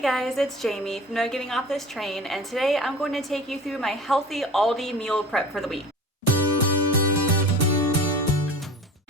Hey guys, it's Jamie from No Getting Off This Train, and today I'm going to take you through my healthy Aldi meal prep for the week.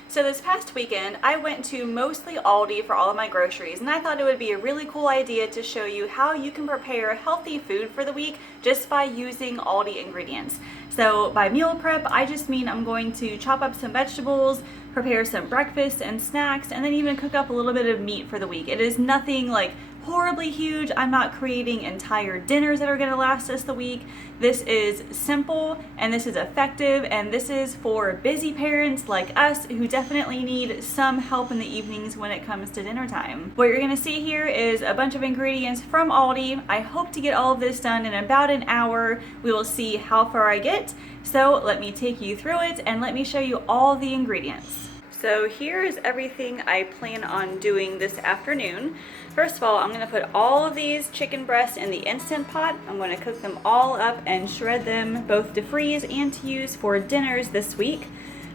So this past weekend, I went to mostly Aldi for all of my groceries, and I thought it would be a really cool idea to show you how you can prepare healthy food for the week just by using Aldi ingredients. So by meal prep, I just mean I'm going to chop up some vegetables, prepare some breakfast and snacks, and then even cook up a little bit of meat for the week. It is nothing like horribly huge. I'm not creating entire dinners that are going to last us the week. This is simple and this is effective, and this is for busy parents like us who definitely need some help in the evenings when it comes to dinner time. What you're going to see here is a bunch of ingredients from Aldi. I hope to get all of this done in about an hour. We will see how far I get. So let me take you through it and let me show you all the ingredients. So here is everything I plan on doing this afternoon. First of all, I'm going to put all of these chicken breasts in the Instant Pot. I'm going to cook them all up and shred them both to freeze and to use for dinners this week.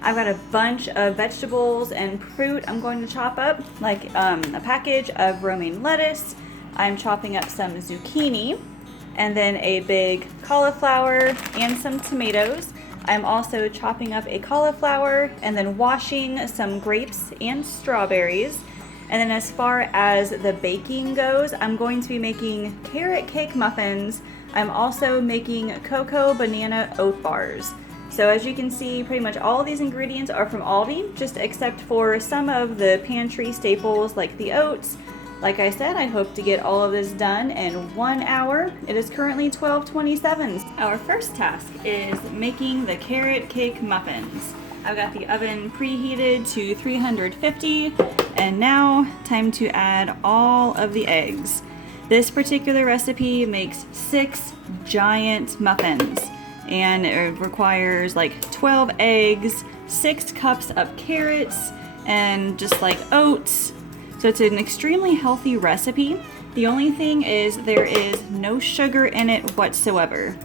I've got a bunch of vegetables and fruit I'm going to chop up, like a package of romaine lettuce. I'm chopping up some zucchini and then a big cauliflower and some tomatoes. I'm also chopping up a cauliflower and then washing some grapes and strawberries. And then as far as the baking goes, I'm going to be making carrot cake muffins. I'm also making cocoa banana oat bars. So as you can see, pretty much all of these ingredients are from Aldi, just except for some of the pantry staples like the oats. Like I said, I hope to get all of this done in 1 hour. It is currently 12:27. Our first task is making the carrot cake muffins. I've got the oven preheated to 350, and now time to add all of the eggs. This particular recipe makes 6 giant muffins, and it requires like 12 eggs, 6 cups of carrots, and just like oats. So it's an extremely healthy recipe. The only thing is there is no sugar in it whatsoever.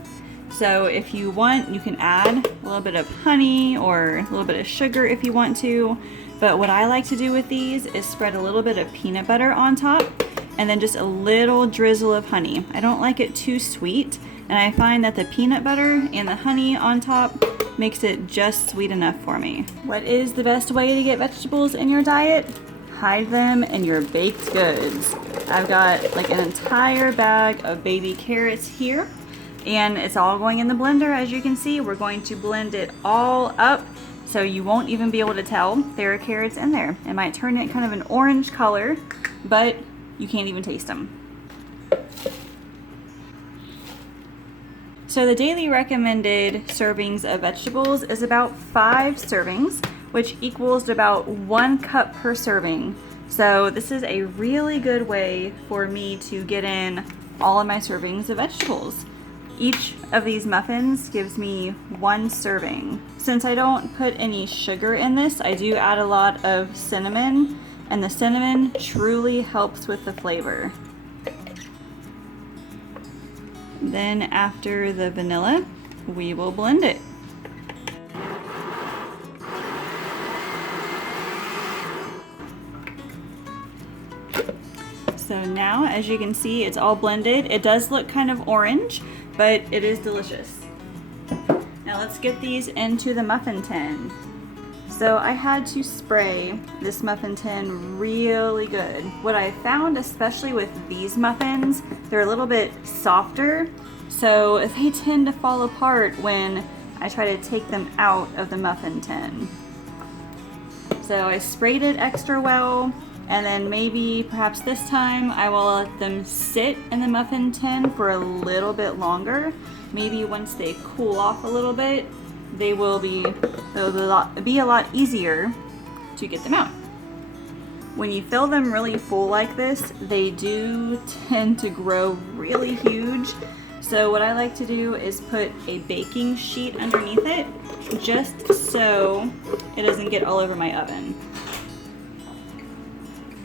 So if you want, you can add a little bit of honey or a little bit of sugar if you want to. But what I like to do with these is spread a little bit of peanut butter on top and then just a little drizzle of honey. I don't like it too sweet, and I find that the peanut butter and the honey on top makes it just sweet enough for me. What is the best way to get vegetables in your diet? Hide them in your baked goods. I've got like an entire bag of baby carrots here, and it's all going in the blender. As you can see, we're going to blend it all up so you won't even be able to tell there are carrots in there. It might turn it kind of an orange color, but you can't even taste them. So the daily recommended servings of vegetables is about 5 servings, which equals about 1 cup per serving. So this is a really good way for me to get in all of my servings of vegetables. Each of these muffins gives me 1 serving. Since I don't put any sugar in this, I do add a lot of cinnamon, and the cinnamon truly helps with the flavor. Then after the vanilla, we will blend it. So now, as you can see, it's all blended. It does look kind of orange, but it is delicious. Now let's get these into the muffin tin. So I had to spray this muffin tin really good. What I found, especially with these muffins, they're a little bit softer, so they tend to fall apart when I try to take them out of the muffin tin. So I sprayed it extra well, and then maybe perhaps this time I will let them sit in the muffin tin for a little bit longer. Maybe once they cool off a little bit, it'll be a lot easier to get them out. When you fill them really full like this, they do tend to grow really huge. So what I like to do is put a baking sheet underneath it, just so it doesn't get all over my oven.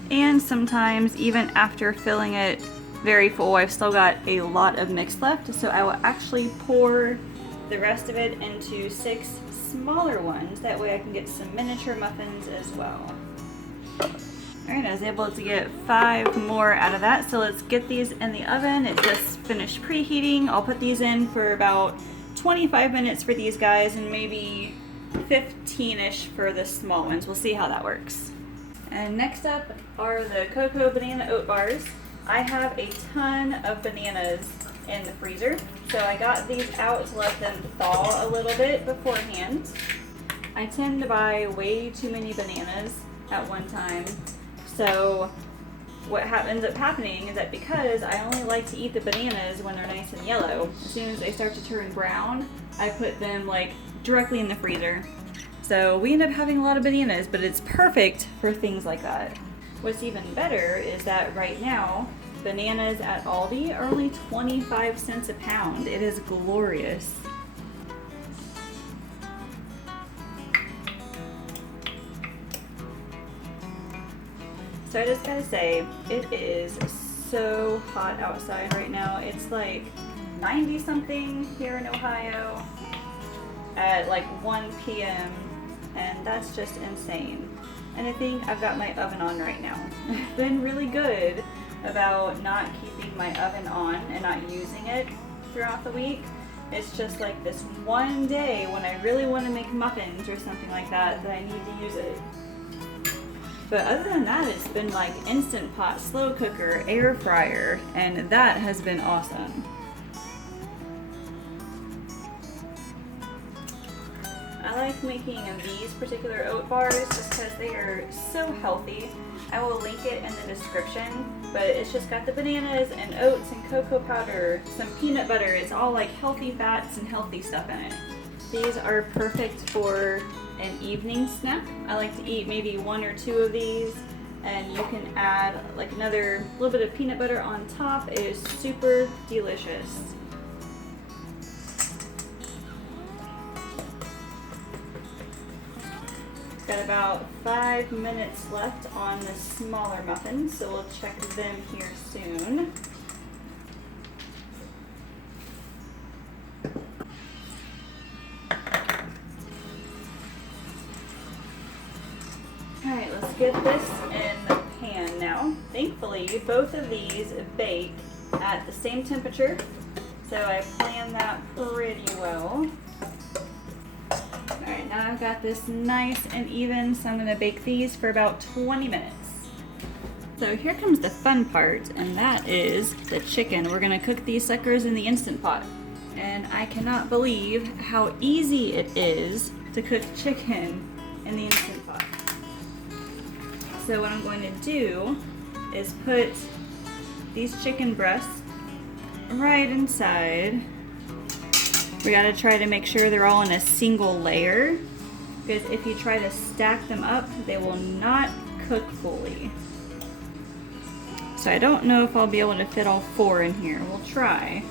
And sometimes, even after filling it very full, I've still got a lot of mix left, so I will actually pour the rest of it into 6 smaller ones. That way I can get some miniature muffins as well. Alright, I was able to get 5 more out of that, so let's get these in the oven. It just finished preheating. I'll put these in for about 25 minutes for these guys and maybe 15-ish for the small ones. We'll see how that works. And next up are the Cocoa Banana Oat Bars. I have a ton of bananas in the freezer, so I got these out to let them thaw a little bit beforehand. I tend to buy way too many bananas at one time. So what ends up happening is that because I only like to eat the bananas when they're nice and yellow, as soon as they start to turn brown, I put them like directly in the freezer. So we end up having a lot of bananas, but it's perfect for things like that. What's even better is that right now, bananas at Aldi are only 25 cents a pound. It is glorious. So I just gotta say, it is so hot outside right now. It's like 90 something here in Ohio at like 1 p.m. and that's just insane. And I think I've got my oven on right now. I've been really good about not keeping my oven on and not using it throughout the week. It's just like this one day when I really want to make muffins or something like that I need to use it. But other than that, it's been like Instant Pot, slow cooker, air fryer, and that has been awesome. I like making these particular oat bars just because they are so healthy. I will link it in the description, but it's just got the bananas and oats and cocoa powder, some peanut butter. It's all like healthy fats and healthy stuff in it. These are perfect for an evening snack. I like to eat maybe 1 or 2 of these, and you can add like another little bit of peanut butter on top. It is super delicious. Got about 5 minutes left on the smaller muffins, so we'll check them here soon. Alright, let's get this in the pan now. Thankfully, both of these bake at the same temperature, so I planned that pretty well. Alright, now I've got this nice and even, so I'm going to bake these for about 20 minutes. So here comes the fun part, and that is the chicken. We're going to cook these suckers in the Instant Pot. And I cannot believe how easy it is to cook chicken in the Instant Pot. So what I'm going to do is put these chicken breasts right inside. We gotta try to make sure they're all in a single layer, because if you try to stack them up, they will not cook fully. So I don't know if I'll be able to fit all 4 in here. We'll try.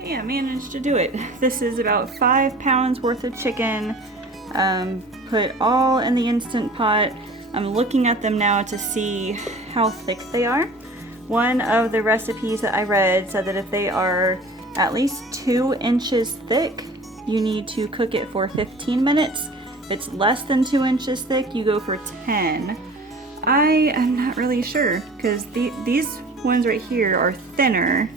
Yeah, managed to do it. This is about 5 pounds worth of chicken. Put all in the Instant Pot. I'm looking at them now to see how thick they are. One of the recipes that I read said that if they are at least 2 inches thick, you need to cook it for 15 minutes. If it's less than 2 inches thick, you go for 10. I am not really sure, because these ones right here are thinner,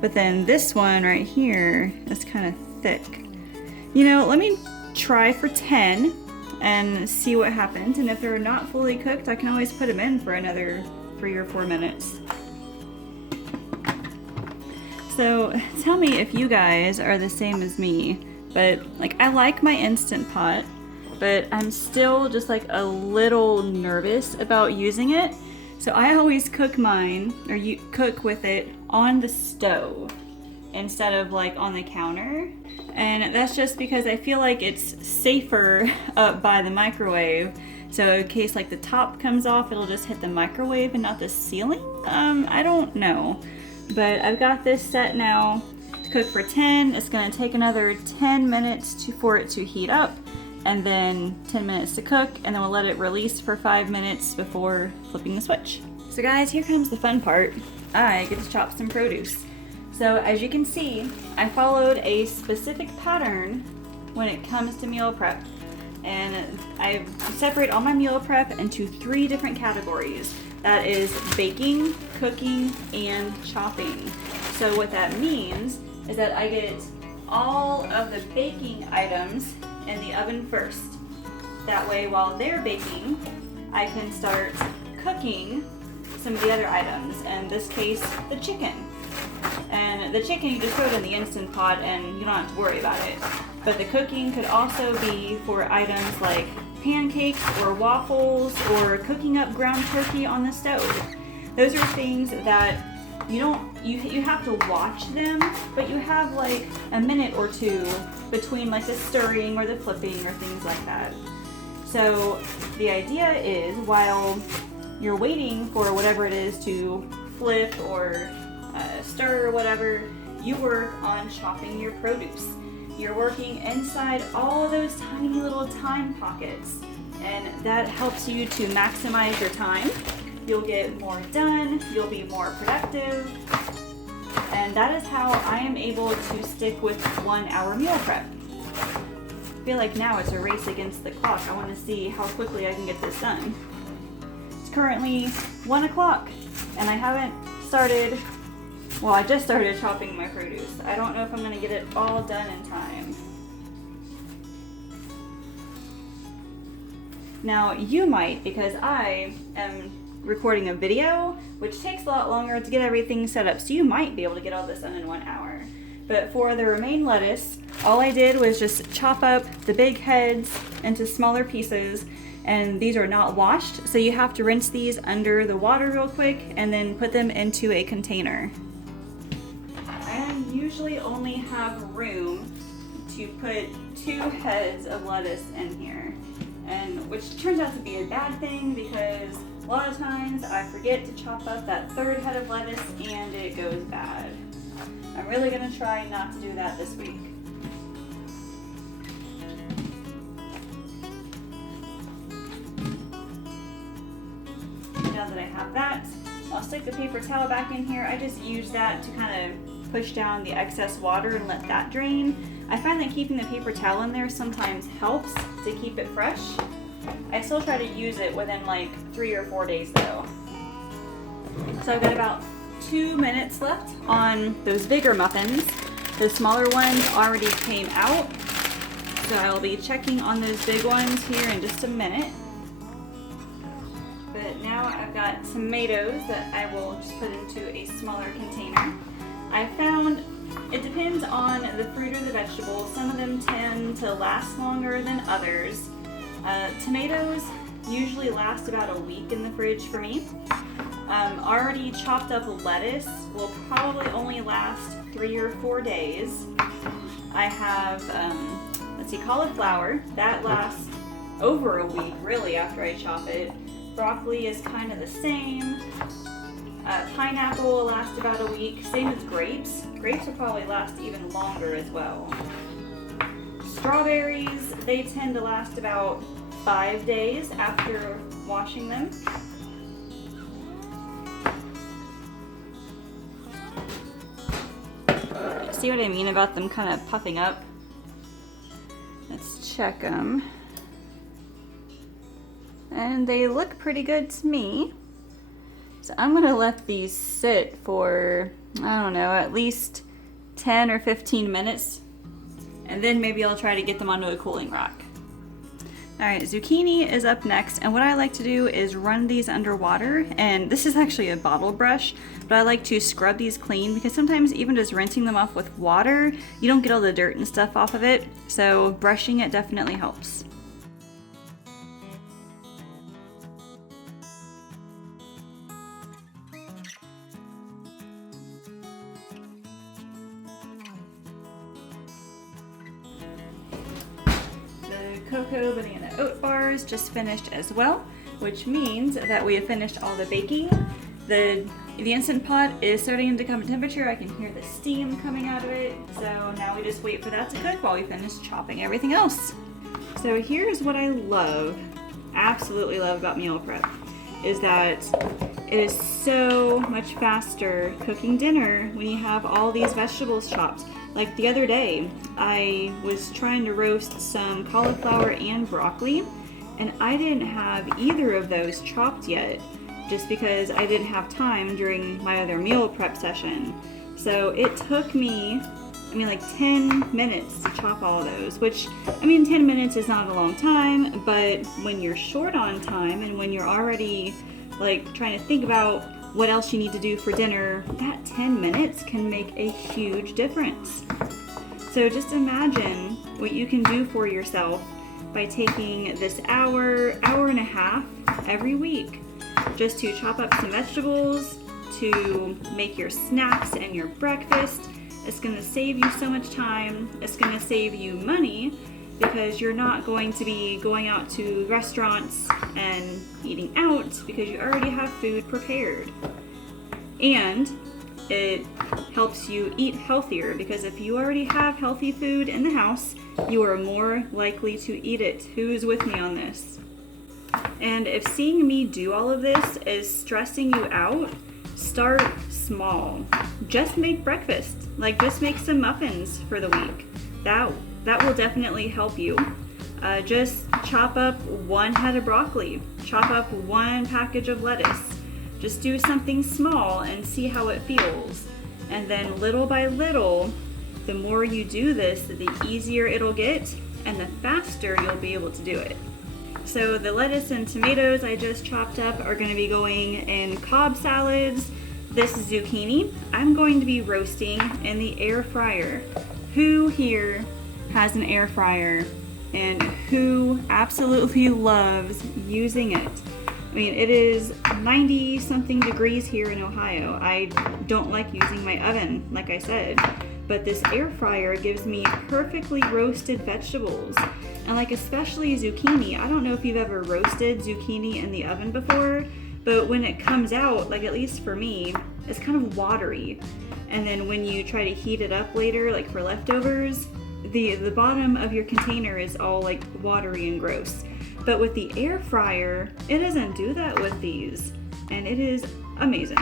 but then this one right here is kind of thick. You know, let me try for 10 and see what happens, and if they're not fully cooked, I can always put them in for another 3 or 4 minutes. So tell me if you guys are the same as me, but like I like my Instant Pot, but I'm still just like a little nervous about using it. So I always cook mine, or you cook with it on the stove instead of like on the counter. And that's just because I feel like it's safer up by the microwave. So in case like the top comes off, it'll just hit the microwave and not the ceiling. I don't know. But I've got this set now to cook for 10. It's gonna take another 10 minutes for it to heat up, and then 10 minutes to cook, and then we'll let it release for 5 minutes before flipping the switch. So guys, here comes the fun part. I get to chop some produce. So as you can see, I followed a specific pattern when it comes to meal prep. And I separate all my meal prep into 3 different categories. That is baking, cooking, and chopping. So what that means is that I get all of the baking items in the oven first. That way while they're baking, I can start cooking some of the other items. In this case, the chicken. And the chicken you just throw it in the Instant Pot and you don't have to worry about it. But the cooking could also be for items like pancakes or waffles or cooking up ground turkey on the stove. Those are things that you have to watch them, but you have like a minute or two between like the stirring or the flipping or things like that. So the idea is while you're waiting for whatever it is to flip or stir or whatever, you work on chopping your produce. You're working inside all those tiny little time pockets, and that helps you to maximize your time. You'll get more done, you'll be more productive, and that is how I am able to stick with 1 hour meal prep. I feel like now it's a race against the clock. I want to see how quickly I can get this done. It's currently 1 o'clock, and I haven't started. Well, I just started chopping my produce. I don't know if I'm going to get it all done in time. Now, you might, because I am recording a video, which takes a lot longer to get everything set up, so you might be able to get all this done in 1 hour. But for the romaine lettuce, all I did was just chop up the big heads into smaller pieces, and these are not washed, so you have to rinse these under the water real quick and then put them into a container. I usually only have room to put 2 heads of lettuce in here, and which turns out to be a bad thing because a lot of times I forget to chop up that 3rd head of lettuce and it goes bad. I'm really going to try not to do that this week. Now that I have that, I'll stick the paper towel back in here. I just use that to kind of push down the excess water and let that drain. I find that keeping the paper towel in there sometimes helps to keep it fresh. I still try to use it within like 3 or 4 days though. So I've got about 2 minutes left on those bigger muffins. The smaller ones already came out, so I will be checking on those big ones here in just a minute. But now I've got tomatoes that I will just put into a smaller container. I found it depends on the fruit or the vegetable. Some of them tend to last longer than others. Tomatoes usually last about a week in the fridge for me. Already chopped up lettuce will probably only last 3 or 4 days. I have, cauliflower. That lasts over a week, really, after I chop it. Broccoli is kind of the same. Pineapple will last about a week. Same as grapes. Grapes will probably last even longer as well. Strawberries, they tend to last about 5 days after washing them. See what I mean about them kind of puffing up? Let's check them. And they look pretty good to me. So I'm gonna let these sit for, I don't know, at least 10 or 15 minutes. And then maybe I'll try to get them onto a cooling rack. All right, zucchini is up next, and what I like to do is run these under water, and this is actually a bottle brush, but I like to scrub these clean because sometimes even just rinsing them off with water, you don't get all the dirt and stuff off of it, so brushing it definitely helps. Cocoa banana oat bars just finished as well, which means that we have finished all the baking. The Instant Pot is starting to come to temperature. I can hear the steam coming out of it. So now we just wait for that to cook while we finish chopping everything else. So here's what I love, absolutely love about meal prep, is that it is so much faster cooking dinner when you have all these vegetables chopped. Like the other day, I was trying to roast some cauliflower and broccoli, and I didn't have either of those chopped yet, just because I didn't have time during my other meal prep session. So it took me, like 10 minutes to chop all of those, which, 10 minutes is not a long time, but when you're short on time and when you're already like trying to think about what else you need to do for dinner, that 10 minutes can make a huge difference. So just imagine what you can do for yourself by taking this hour and a half every week just to chop up some vegetables, to make your snacks and your breakfast. It's going to save you so much time. It's going to save you money because you're not going to be going out to restaurants and eating out because you already have food prepared. And it helps you eat healthier because if you already have healthy food in the house, you are more likely to eat it. Who's with me on this? And if seeing me do all of this is stressing you out, start small. Just make breakfast. Like just make some muffins for the week. That will definitely help you. Just chop up one head of broccoli. Chop up one package of lettuce. Just do something small and see how it feels. And then little by little, the more you do this, the easier it'll get and the faster you'll be able to do it. So the lettuce and tomatoes I just chopped up are going to be going in Cobb salads. This zucchini I'm going to be roasting in the air fryer. Who here has an air fryer and who absolutely loves using it? It is 90 something degrees here in Ohio. I don't like using my oven, like I said, but this air fryer gives me perfectly roasted vegetables. And like especially zucchini, I don't know if you've ever roasted zucchini in the oven before, but when it comes out, like at least for me, it's kind of watery. And then when you try to heat it up later, like for leftovers, the bottom of your container is all like watery and gross. But with the air fryer, it doesn't do that with these, and it is amazing.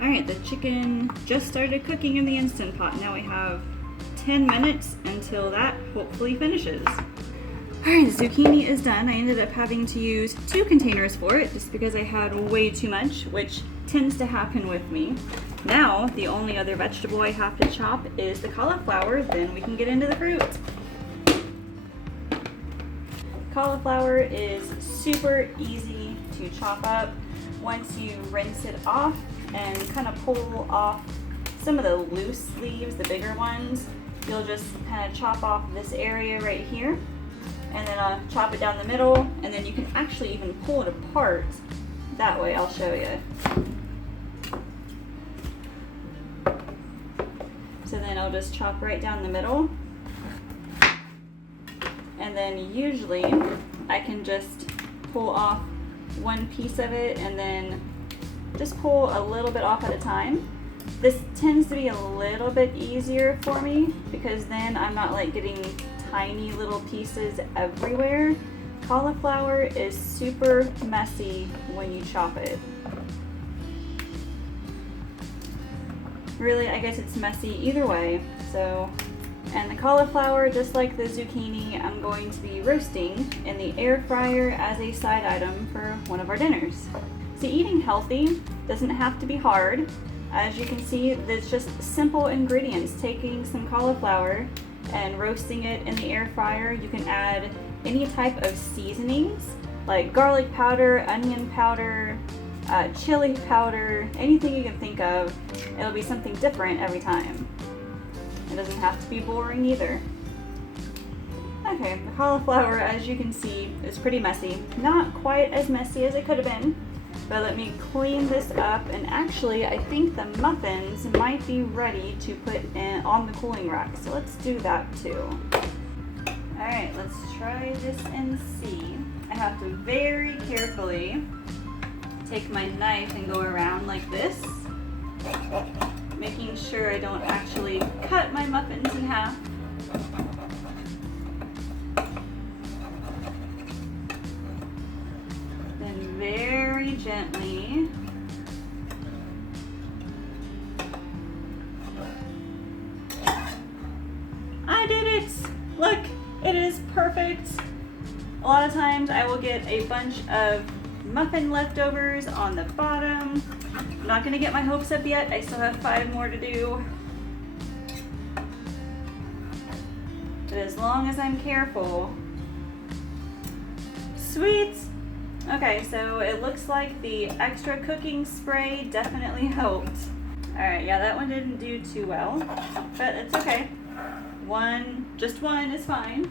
All right, the chicken just started cooking in the Instant Pot. Now we have 10 minutes until that hopefully finishes. All right, the zucchini is done. I ended up having to use 2 containers for it just because I had way too much, which tends to happen with me. Now, the only other vegetable I have to chop is the cauliflower, then we can get into the fruit. Cauliflower is super easy to chop up once you rinse it off and kind of pull off some of the loose leaves, the bigger ones. You'll just kind of chop off this area right here and then chop it down the middle, and then you can actually even pull it apart that way. I'll show you. So then I'll just chop right down the middle. And then usually I can just pull off one piece of it and then just pull a little bit off at a time. This tends to be a little bit easier for me because then I'm not like getting tiny little pieces everywhere. Cauliflower is super messy when you chop it. Really, I guess it's messy either way. And the cauliflower, just like the zucchini, I'm going to be roasting in the air fryer as a side item for one of our dinners. So eating healthy doesn't have to be hard. As you can see, there's just simple ingredients. Taking some cauliflower and roasting it in the air fryer. You can add any type of seasonings like garlic powder, onion powder, chili powder, anything you can think of. It'll be something different every time. It doesn't have to be boring either. Okay, the cauliflower, as you can see, is pretty messy. Not quite as messy as it could have been, but let me clean this up, and actually I think the muffins might be ready to put in on the cooling rack, so let's do that too. Alright, let's try this and see. I have to very carefully take my knife and go around like this, making sure I don't actually cut my muffins in half. Then very very gently. I did it! Look, it is perfect. A lot of times I will get a bunch of muffin leftovers on the bottom. I'm not gonna get my hopes up yet. I still have 5 more to do. But as long as I'm careful. Sweet! Okay, so it looks like the extra cooking spray definitely helped. Alright, yeah, that one didn't do too well, but it's okay. Just one is fine.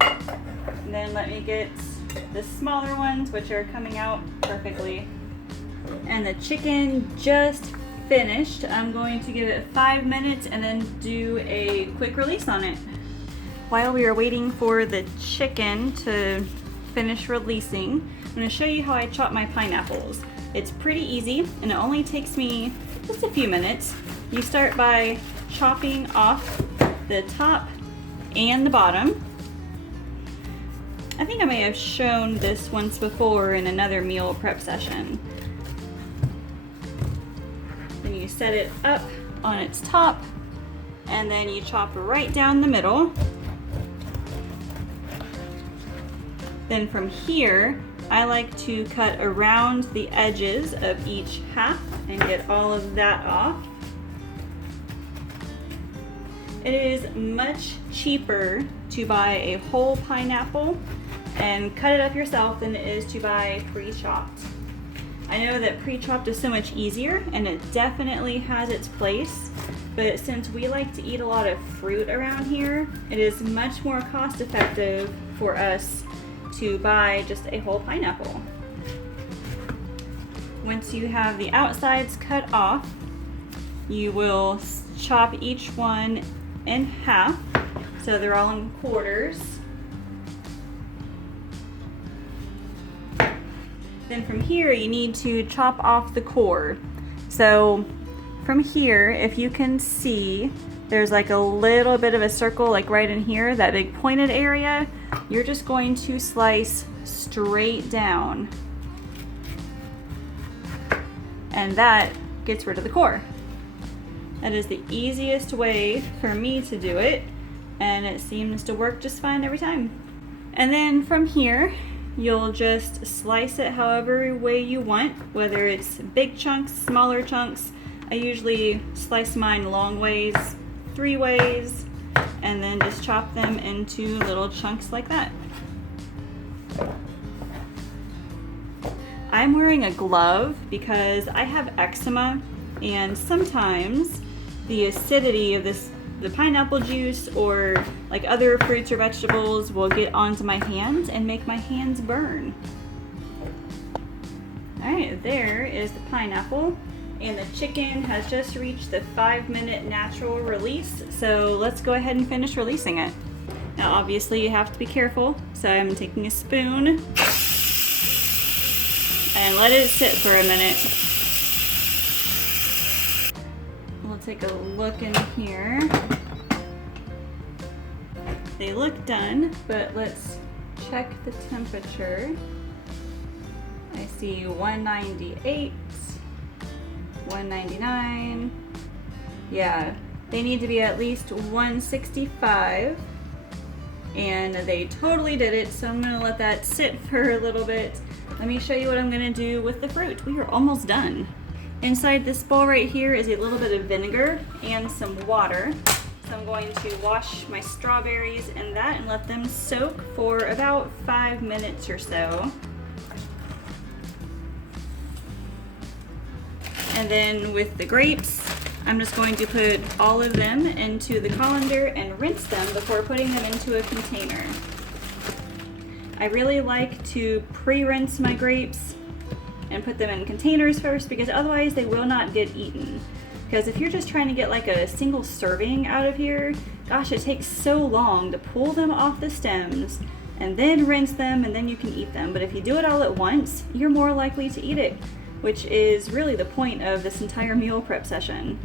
And then let me get the smaller ones, which are coming out perfectly. And the chicken just finished. I'm going to give it 5 minutes and then do a quick release on it. While we are waiting for the chicken to finish releasing, I'm going to show you how I chop my pineapples. It's pretty easy and it only takes me just a few minutes. You start by chopping off the top and the bottom. I think I may have shown this once before in another meal prep session. Then you set it up on its top and then you chop right down the middle. Then from here, I like to cut around the edges of each half and get all of that off. It is much cheaper to buy a whole pineapple and cut it up yourself than it is to buy pre-chopped. I know that pre-chopped is so much easier and it definitely has its place, but since we like to eat a lot of fruit around here, it is much more cost effective for us to buy just a whole pineapple. Once you have the outsides cut off, you will chop each one in half so they're all in quarters. Then from here you need to chop off the core. So from here, if you can see, there's like a little bit of a circle like right in here, that big pointed area. You're just going to slice straight down. And that gets rid of the core. That is the easiest way for me to do it, and it seems to work just fine every time. And then from here, you'll just slice it however way you want, whether it's big chunks, smaller chunks. I usually slice mine long ways, 3 ways, and then just chop them into little chunks like that. I'm wearing a glove because I have eczema, and sometimes the acidity of the pineapple juice or like other fruits or vegetables will get onto my hands and make my hands burn. Alright, there is the pineapple, and the chicken has just reached the 5-minute natural release, so let's go ahead and finish releasing it. Now obviously you have to be careful, so I'm taking a spoon and let it sit for a minute. We'll take a look in here. They look done, but let's check the temperature. I see 198, 199. Yeah, they need to be at least 165. And they totally did it, so I'm gonna let that sit for a little bit. Let me show you what I'm gonna do with the fruit. We are almost done. Inside this bowl right here is a little bit of vinegar and some water. So I'm going to wash my strawberries in that and let them soak for about 5 minutes or so. And then with the grapes, I'm just going to put all of them into the colander and rinse them before putting them into a container. I really like to pre-rinse my grapes and put them in containers first, because otherwise they will not get eaten. Because if you're just trying to get like a single serving out of here, gosh, it takes so long to pull them off the stems and then rinse them and then you can eat them. But if you do it all at once, you're more likely to eat it, which is really the point of this entire meal prep session.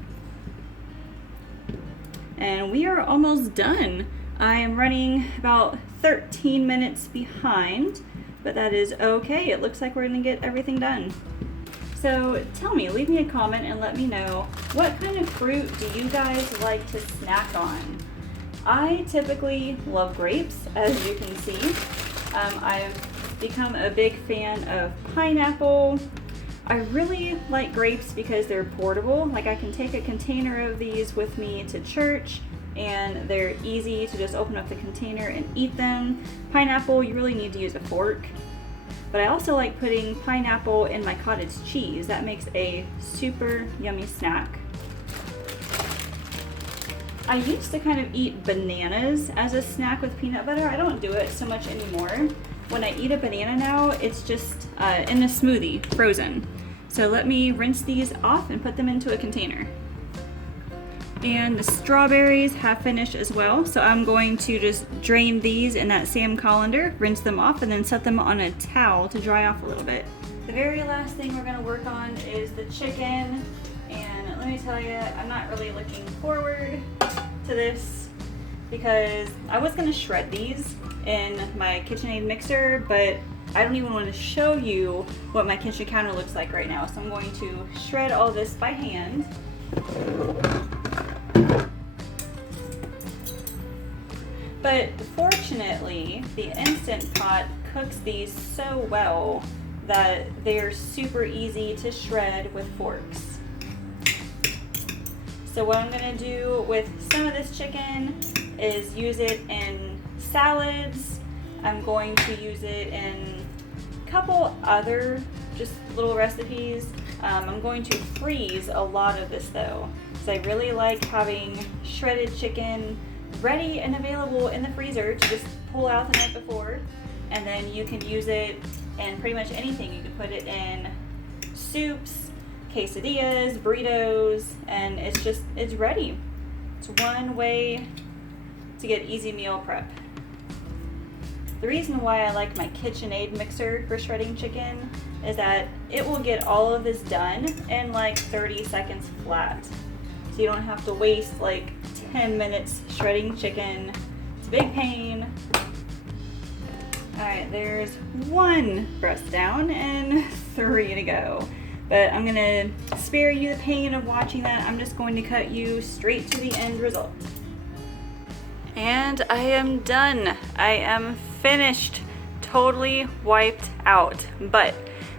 And we are almost done. I am running about 13 minutes behind, but that is okay. It looks like we're gonna get everything done. So tell me, leave me a comment and let me know, what kind of fruit do you guys like to snack on? I typically love grapes, as you can see. I've become a big fan of pineapple. I really like grapes because they're portable. Like, I can take a container of these with me to church and they're easy to just open up the container and eat them. Pineapple, you really need to use a fork. But I also like putting pineapple in my cottage cheese. That makes a super yummy snack. I used to kind of eat bananas as a snack with peanut butter. I don't do it so much anymore. When I eat a banana now, it's just in a smoothie, frozen. So let me rinse these off and put them into a container. And the strawberries have finished as well, so I'm going to just drain these in that same colander, rinse them off, and then set them on a towel to dry off a little bit. The very last thing we're gonna work on is the chicken, and let me tell you, I'm not really looking forward to this because I was gonna shred these in my KitchenAid mixer, but I don't even want to show you what my kitchen counter looks like right now, so I'm going to shred all this by hand. But fortunately, the Instant Pot cooks these so well that they're super easy to shred with forks. So what I'm gonna do with some of this chicken is use it in salads. I'm going to use it in a couple other just little recipes. I'm going to freeze a lot of this though, because I really like having shredded chicken ready and available in the freezer to just pull out the night before, and then you can use it in pretty much anything. You can put it in soups, quesadillas, burritos, and it's ready. It's one way to get easy meal prep. The reason why I like my KitchenAid mixer for shredding chicken is that it will get all of this done in like 30 seconds flat. So you don't have to waste like 10 minutes shredding chicken. It's a big pain. Alright, there's one breast down and 3 to go. But I'm gonna spare you the pain of watching that. I'm just going to cut you straight to the end result. And I am done. I am finished, totally wiped out. But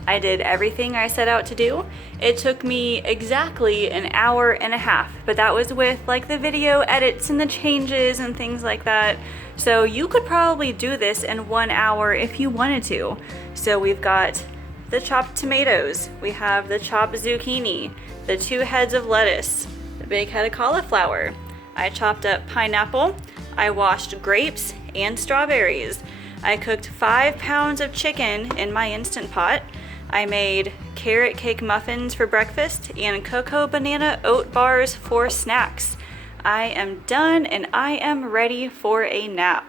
I did everything I set out to do. It took me exactly an hour and a half, but that was with like the video edits and the changes and things like that. So you could probably do this in 1 hour if you wanted to. So we've got the chopped tomatoes, we have the chopped zucchini, the 2 heads of lettuce, the big head of cauliflower. I chopped up pineapple, I washed grapes and strawberries. I cooked 5 pounds of chicken in my Instant Pot. I made carrot cake muffins for breakfast and cocoa banana oat bars for snacks. I am done and I am ready for a nap.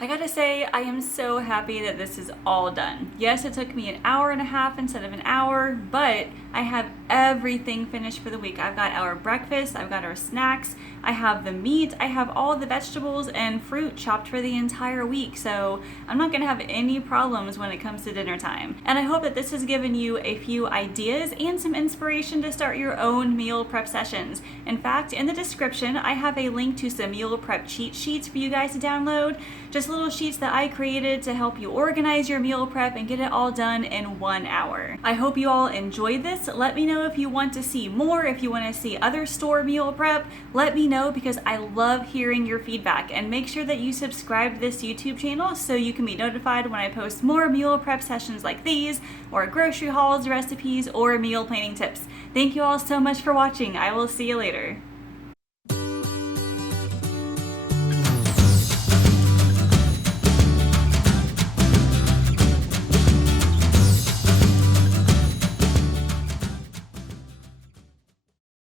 I gotta say, I am so happy that this is all done. Yes, it took me an hour and a half instead of an hour, but I have everything finished for the week. I've got our breakfast, I've got our snacks, I have the meat, I have all the vegetables and fruit chopped for the entire week, so I'm not gonna have any problems when it comes to dinner time. And I hope that this has given you a few ideas and some inspiration to start your own meal prep sessions. In fact, in the description, I have a link to some meal prep cheat sheets for you guys to download. Just little sheets that I created to help you organize your meal prep and get it all done in 1 hour. I hope you all enjoyed this. Let me know if you want to see more, if you want to see other store meal prep. Let me know because I love hearing your feedback, and make sure that you subscribe to this YouTube channel so you can be notified when I post more meal prep sessions like these, or grocery hauls, recipes, or meal planning tips. Thank you all so much for watching. I will see you later.